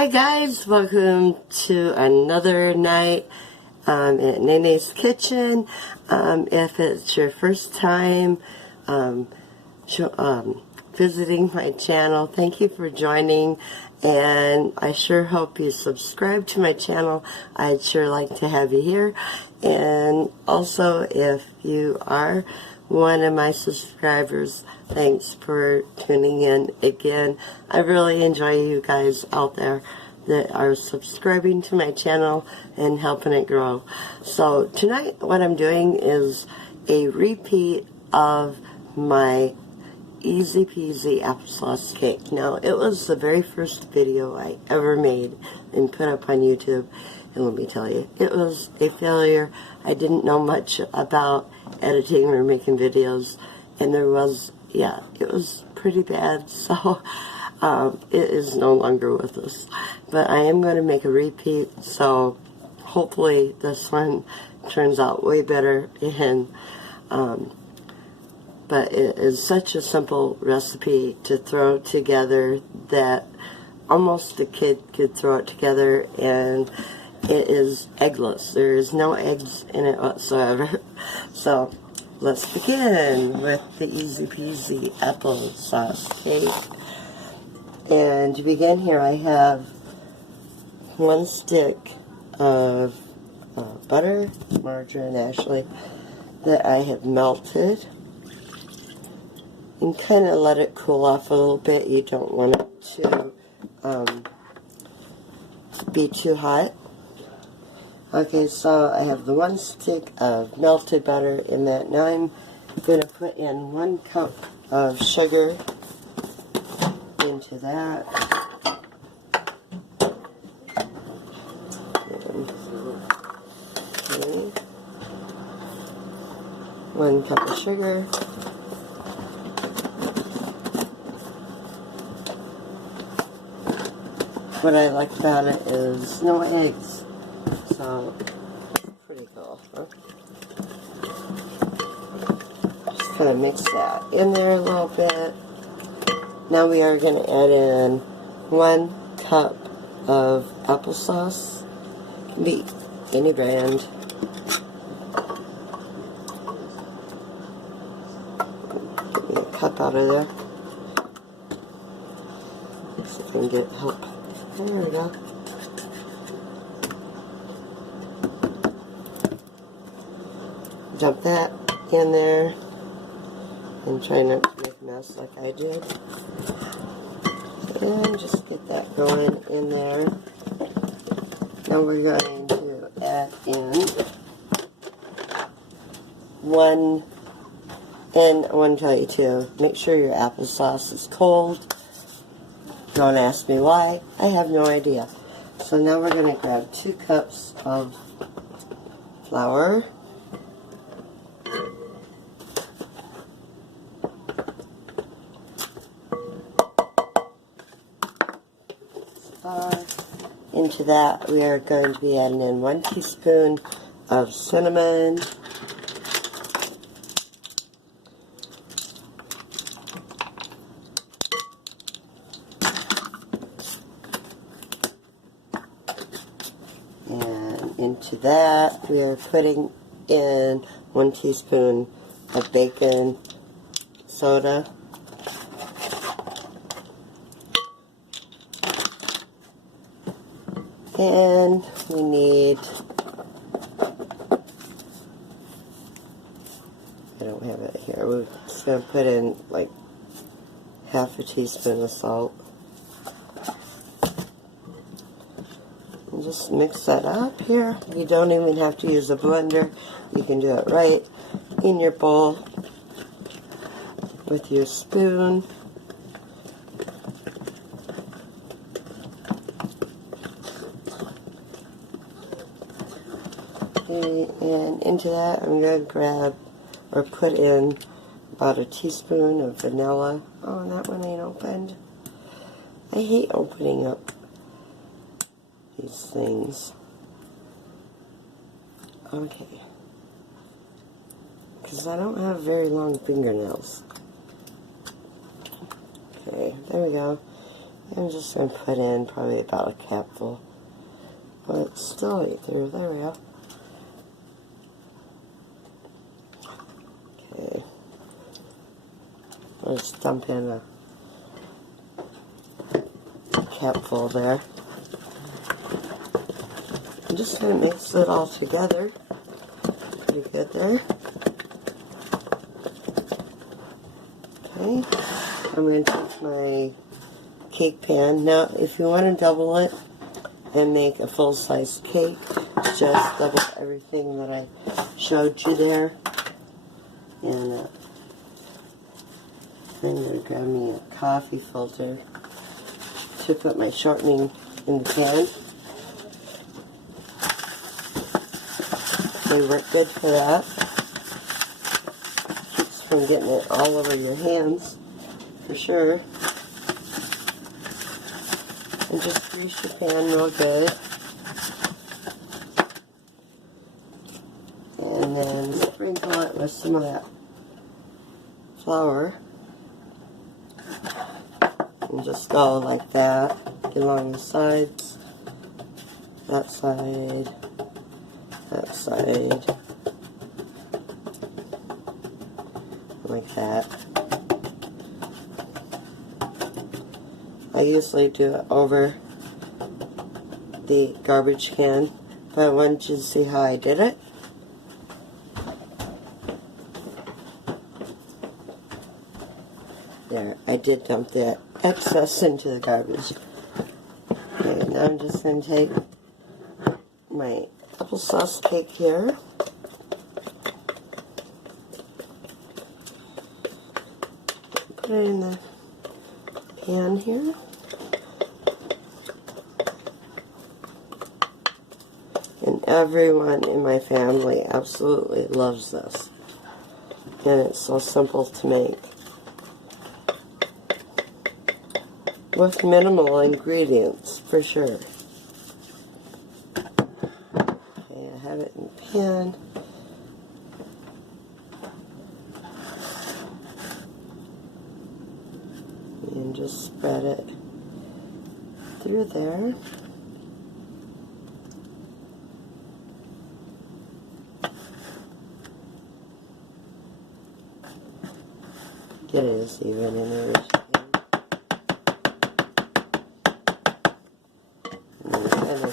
Hi guys, welcome to another night at Nene's Kitchen. If it's your first time visiting my channel, thank you for joining, and I sure hope you subscribe to my channel. I'd sure like to have you here. And also, if you are one of my subscribers, thanks for tuning in again. I really enjoy you guys out there that are subscribing to my channel and helping it grow. So tonight what I'm doing is a repeat of my Easy Peasy Applesauce Cake. Now, it was the very first video I ever made and put up on YouTube, and let me tell you, it was a failure. I didn't know much about editing or making videos, and it was pretty bad, so it is no longer with us. But I am going to make a repeat, so hopefully this one turns out way better. And but it is such a simple recipe to throw together that almost a kid could throw it together, and it is eggless. There is no eggs in it whatsoever. So let's begin with the Easy Peasy Applesauce Cake. And to begin here, I have 1 stick of butter, margarine actually, that I have melted. And kind of let it cool off a little bit. You don't want it to be too hot. Okay, so I have the 1 stick of melted butter in that. Now I'm going to put in 1 cup of sugar into that. Okay. 1 cup of sugar. What I like about it is no eggs, so pretty cool, huh? Just kind of mix that in there a little bit. Now we are going to add in 1 cup of applesauce. It can be any brand. Get me a cup out of there. See if I can get help. There we go. Dump that in there and try not to make a mess like I did. And just get that going in there. Now we're going to add in one, and I want to tell you too, make sure your applesauce is cold. Don't ask me why. I have no idea. So now we're going to grab 2 cups of flour. Into that we are going to be adding in 1 teaspoon of cinnamon. And into that we are putting in 1 teaspoon of baking soda. And we need, I don't have it here, we're just going to put in like half a teaspoon of salt. And just mix that up here. You don't even have to use a blender. You can do it right in your bowl with your spoon. And into that I'm going to grab or put in about a teaspoon of vanilla. Oh, and that one ain't opened. I hate opening up these things. Okay. Because I don't have very long fingernails. Okay, there we go. I'm just going to put in probably about a capful. But it's still right through. There we go. Okay. Let's dump in a capful there. I'm just going to mix it all together. Pretty good there. Okay. I'm going to take my cake pan. Now, if you want to double it and make a full-size cake, just double everything that I showed you there. And I'm going to grab me a coffee filter to put my shortening in the pan. They work good for that. Keeps from getting it all over your hands, for sure. And just grease your pan real good. And then sprinkle it with some of that flour. And just go like that along the sides. That side. That side. Like that. I usually do it over the garbage can, but I wanted you to see how I did it. There, I did dump that excess into the garbage. Okay, now I'm just going to take my applesauce cake here. Put it in the pan here. And everyone in my family absolutely loves this. And it's so simple to make. With minimal ingredients, for sure. Okay, I have it in the pan. And just spread it through there. Get it as even in there as you can. And then kind of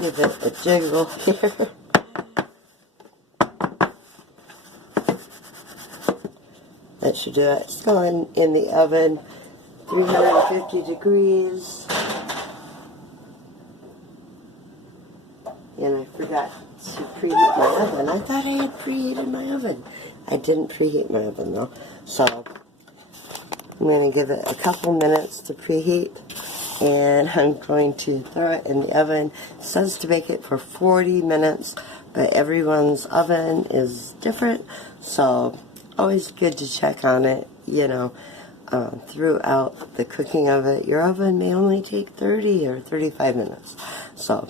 give it a jiggle here. That should do it. It's going in the oven, 350 degrees. And I forgot to preheat my oven. I thought I had preheated my oven. I didn't preheat my oven though. So I'm going to give it a couple minutes to preheat. And I'm going to throw it in the oven. It says to bake it for 40 minutes, but everyone's oven is different. So always good to check on it, you know, throughout the cooking of it. Your oven may only take 30 or 35 minutes. So,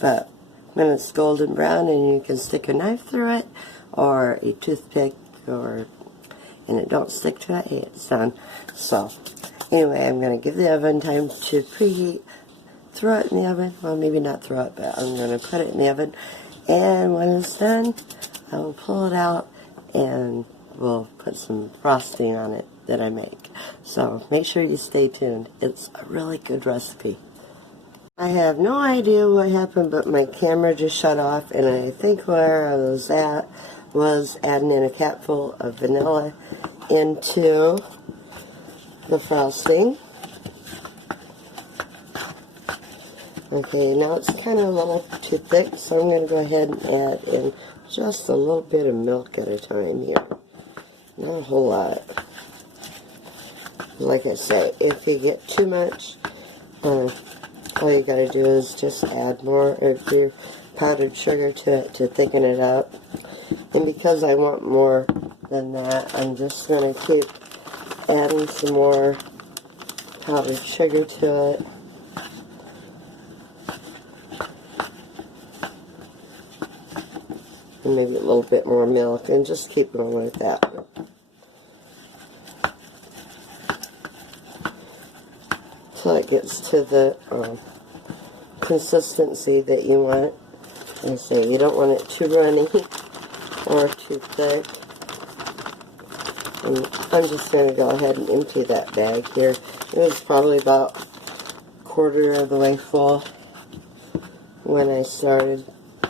but when it's golden brown and you can stick a knife through it or a toothpick and it don't stick to it, hey, it's done. So anyway, I'm going to give the oven time to preheat, throw it in the oven. Well, maybe not throw it, but I'm going to put it in the oven. And when it's done, I will pull it out and we'll put some frosting on it that I make. So make sure you stay tuned. It's a really good recipe. I have no idea what happened, but my camera just shut off, and I think where I was at was adding in a capful of vanilla into the frosting. Okay, now it's kind of a little too thick, so I'm going to go ahead and add in just a little bit of milk at a time here. Not a whole lot. Like I said, if you get too much, all you gotta do is just add more of your powdered sugar to it to thicken it up. And because I want more than that, I'm just gonna keep adding some more powdered sugar to it. And maybe a little bit more milk, and just keep going like that. until it gets to the consistency that you want. Like I say, you don't want it too runny or too thick. And I'm just going to go ahead and empty that bag here. It was probably about a quarter of the way full when I started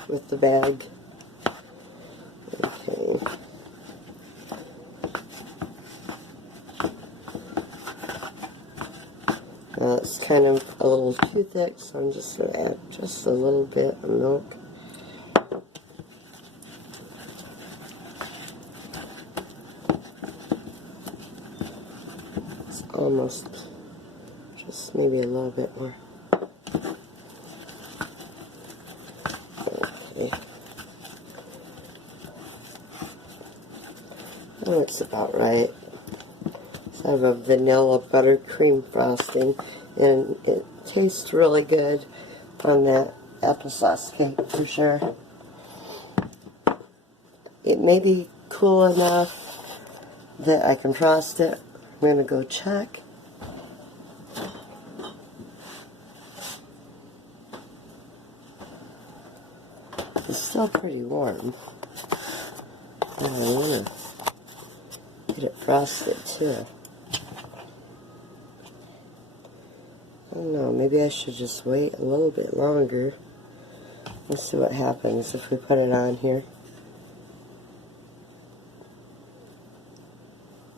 with the bag. Okay. Now it's kind of a little too thick, so I'm just going to add just a little bit of milk. It's almost just maybe a little bit more. Okay. Oh, it's about right. So I have a vanilla buttercream frosting, and it tastes really good on that applesauce cake for sure. It may be cool enough that I can frost it. I'm going to go check. It's still pretty warm. I want to get it frosted too. I don't know, maybe I should just wait a little bit longer. Let's see what happens if we put it on here.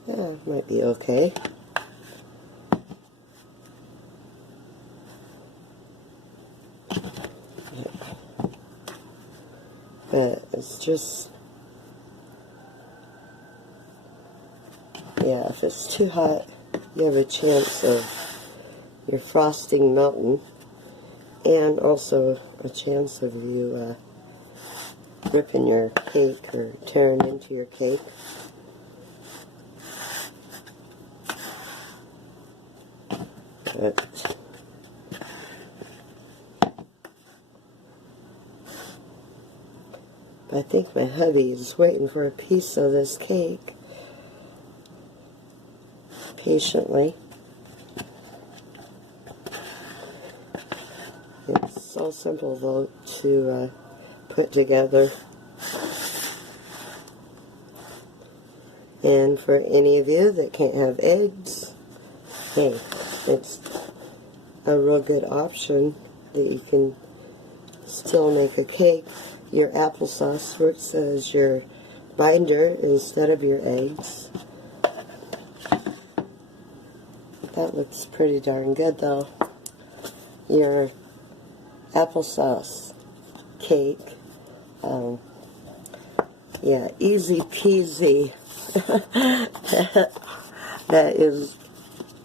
Yeah, it might be okay. But it's just, yeah, if it's too hot, you have a chance of your frosting melting, and also a chance of you ripping your cake or tearing into your cake. But I think my hubby is waiting for a piece of this cake patiently. It's so simple though to put together. And for any of you that can't have eggs, hey, it's a real good option that you can still make a cake. Your applesauce works as your binder instead of your eggs. That looks pretty darn good though. Your applesauce cake, yeah, easy peasy. That is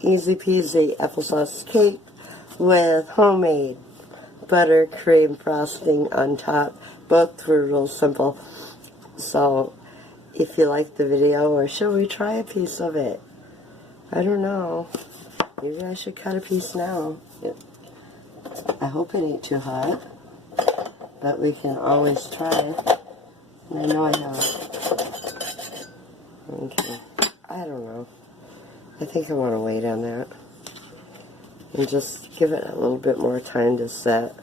easy peasy applesauce cake with homemade buttercream frosting on top. Both were real simple. So if you like the video, or should we try a piece of it? I don't know. Maybe I should cut a piece now. I hope it ain't too hot, but we can always try. I know I have. Okay. I don't know. I think I want to wait on that and just give it a little bit more time to set.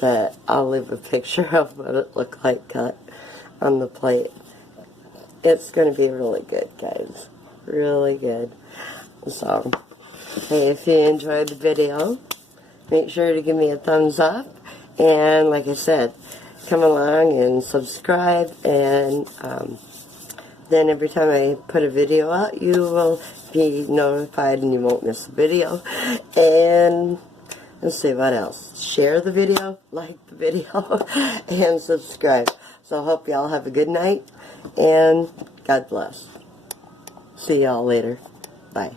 But I'll leave a picture of what it looked like cut on the plate. It's going to be really good, guys. Really good. So, hey, if you enjoyed the video, make sure to give me a thumbs up. And like I said, come along and subscribe. And then every time I put a video out, you will be notified and you won't miss a video. And let's see, what else? Share the video, like the video, and subscribe. So I hope y'all have a good night, and God bless. See y'all later. Bye.